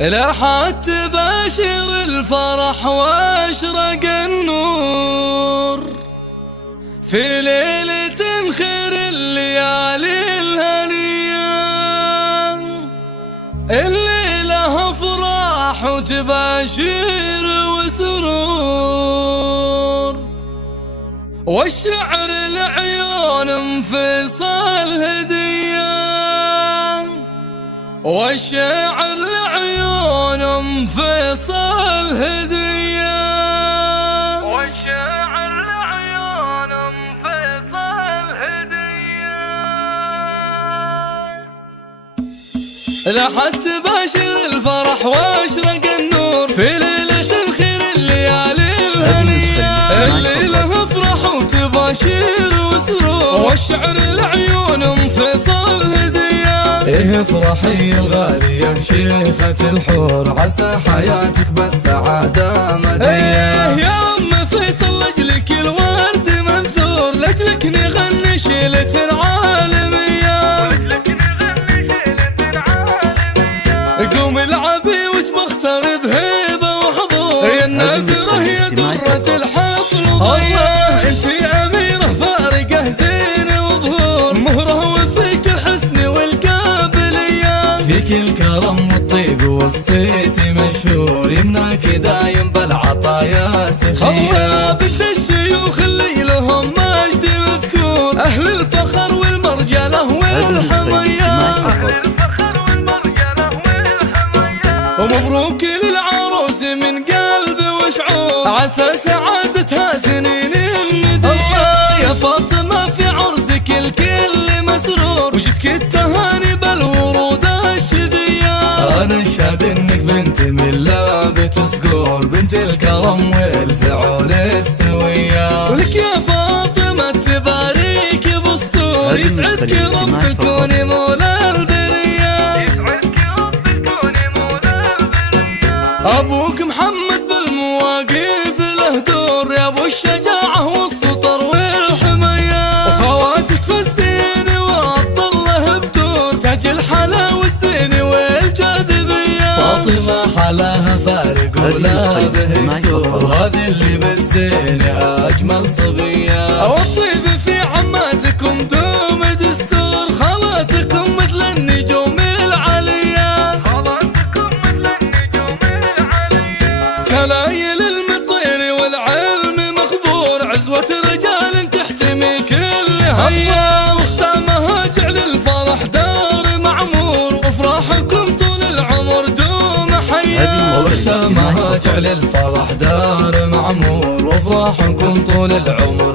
لاحت تباشر الفرح واشرق النور في ليلة خير الليالي الهنية. الليلة افراح وتباشير وسرور، والشعر العيون انفصال هدية، والشعر العيون انفصال هدية، والشعر العيون انفصال هدية. لاحت تباشر الفرح واشرق النور في ليلة الخير الليالي الهنية. الليلة افرح وتباشير وسرور، والشعر العيون انفصال هدية. ايه افرحي الغالية شيخة الحور، عسى حياتك بالسعادة مدية. يا ام فيصل لاجلك الورد منثور، لاجلك نغني شيلة عالمية. قوم العبي وش بختار بهيبة وحضور، يا النادرة يا درة الحفل وضية. انتي اميرة فارقة زين وظهور، مهرة وفيك الحسن والقابلية. فيك الكرم والطيب والصيت مشهور، يمناك دايم بالعطايا سخية. بنت الشيوخ اللي لهم مجد مذكور، اهل الفخر والمرجلة والحمية. ومبروك للعروس من قلب وشعور، عسى سعادتها سنين الندية. يا فاطمة في عرسك الكل مسرور، وجدك التهاني بالورود الشذية. أنا شاد إنك بنت من لابة صقور، بنت الكرم والفعول السوية. ولك يا فاطمة تباريك بسطور، يسعدك رب الكون مولى البرية. أبوك محمد بالمواقف له دور، يا أبو الشجاعة والسطر والحمية. وخواتك في الزين والطله بدور، تاج الحلا والزين والجاذبية. فاطمة حلاها فارق ولا به يسور، هذه اللي بالزين أجمل صبية. والطيب في عماتكم دوم دستور، خالاتكم مثل النجوم العلية. سلايل المطير والعلم مخبور، عزوة رجال تحتمي كل هيا. واختامها جعل الفرح دار معمور، وافراحكم طول العمر دوم حيا. واختامها جعل الفرح دار معمور، وافراحكم طول العمر